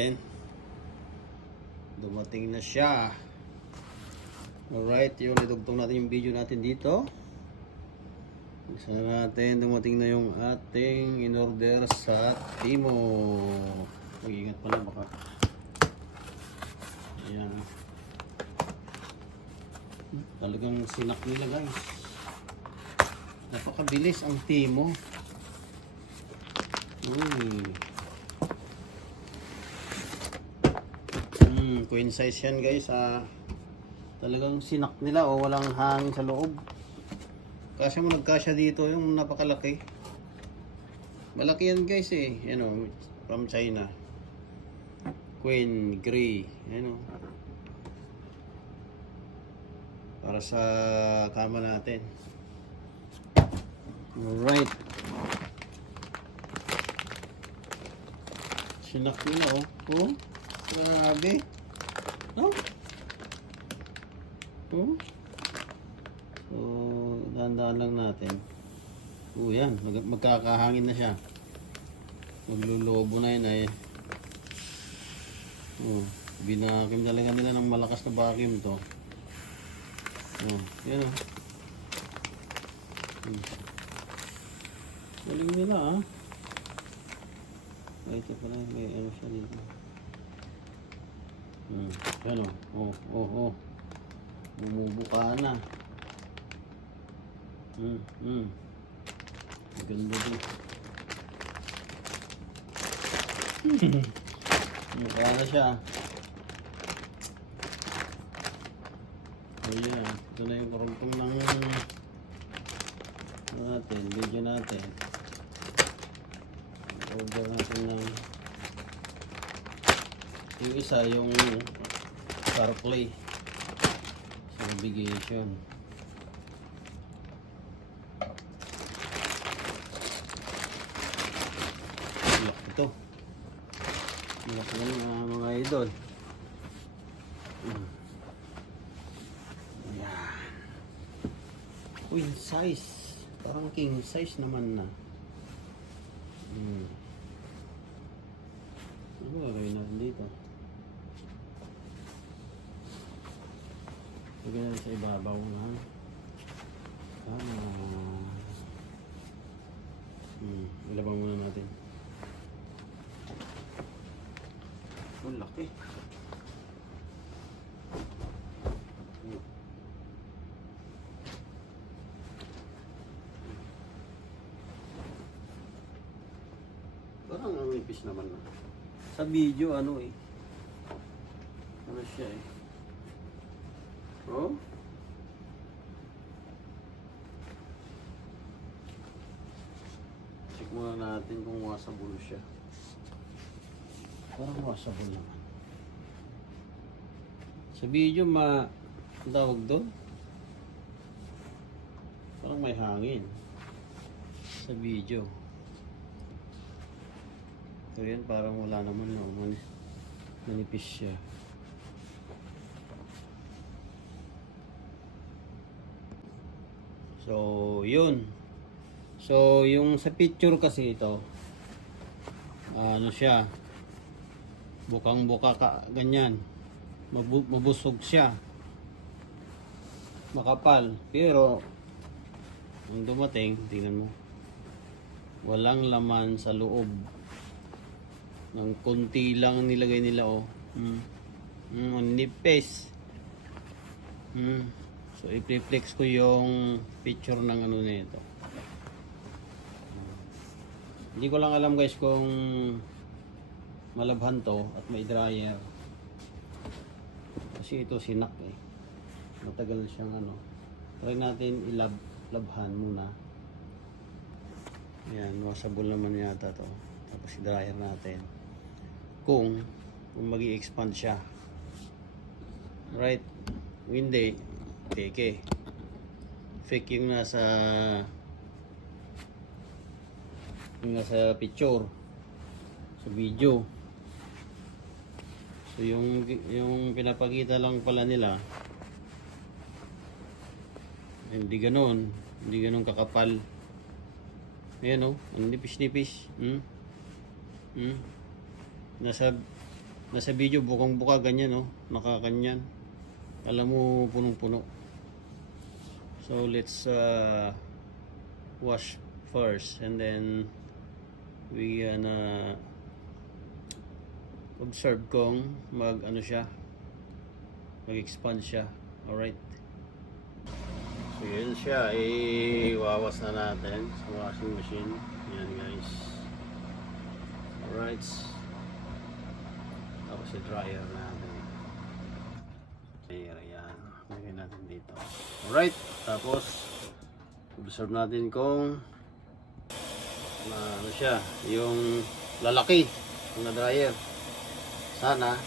natin. Dumating na siya. Alright, yun, idugtong natin yung video natin dito. Isa na natin, dumating na yung ating in-order sa Timo. Mag-ingat pala baka. Ayan. Talagang sinak nila guys. Napakabilis ang Timo. Queen size yan guys. Talagang sinak nila o walang hangin sa loob. Kasi mo nagkasya dito yung napakalaki. Malaki yan guys eh. Yan o, from China. Queen Grey. Yan o. Para sa kama natin. Alright. Sinak nila o. Oh, grabe. Oh. Oh. So, dahan-dahan lang natin. Yan. Magkakahangin na siya. Maglulubo na yun ay. Binakim talaga nila ng malakas na vacuum to. Yan o. Galing nila ito pala, may ano siya dito. Yan o. Bumubuka na. Ganda din. Bumubuka na siya. Ayan. Ito na yung karugtong ng natin, video natin. Order natin ng yung isa, yung CarPlay sa navigation. Lock ito. Lock na mga idol. Ayan. Queen size. Parang king size naman na. Ano gagawin natin dito? Lagyan natin sa ibabaw na. Ilabang muna natin. Oh, laki. Parang ang ipis naman na. Sa video ano siya oh. Check muna natin kung washable siya. Parang washable naman. Sa video tawag doon. Parang may hangin. Sa video. So yan, parang wala naman manipis siya. So yun. So yung sa picture kasi ito ano siya, bukang buka ka ganyan, mabusog siya, makapal, pero ang dumating, tingnan mo, walang laman sa loob. Ng konti lang nilagay nila ang nipis. So i-flex ko yung picture ng ano nito. Hindi ko lang alam guys kung malabhan to at may dryer. Kasi ito sinak matagal siyang try natin labhan muna. Ayan, washable naman yata to. Tapos i-dryer natin. Kung magi-expand siya. Right? Hindi. Fake yung nasa picture. Sa video. So yung pinapakita lang pala nila hindi ganun kakapal. Ayan ang nipis-nipis. Nasa Nasa video bukang-buka ganyan oh, nakakanyan. Alam mo punong-puno. So let's wash first and then we gonna observe kung mag-ano siya, mag-expand siya. Alright. So yun siya, iwawas na natin sa washing machine. Yan guys. Alright. Tapos i-dryer natin. Ayan. Lagyan natin dito. Alright. Tapos observe natin kung ano siya, yung lalaki na dryer. Sana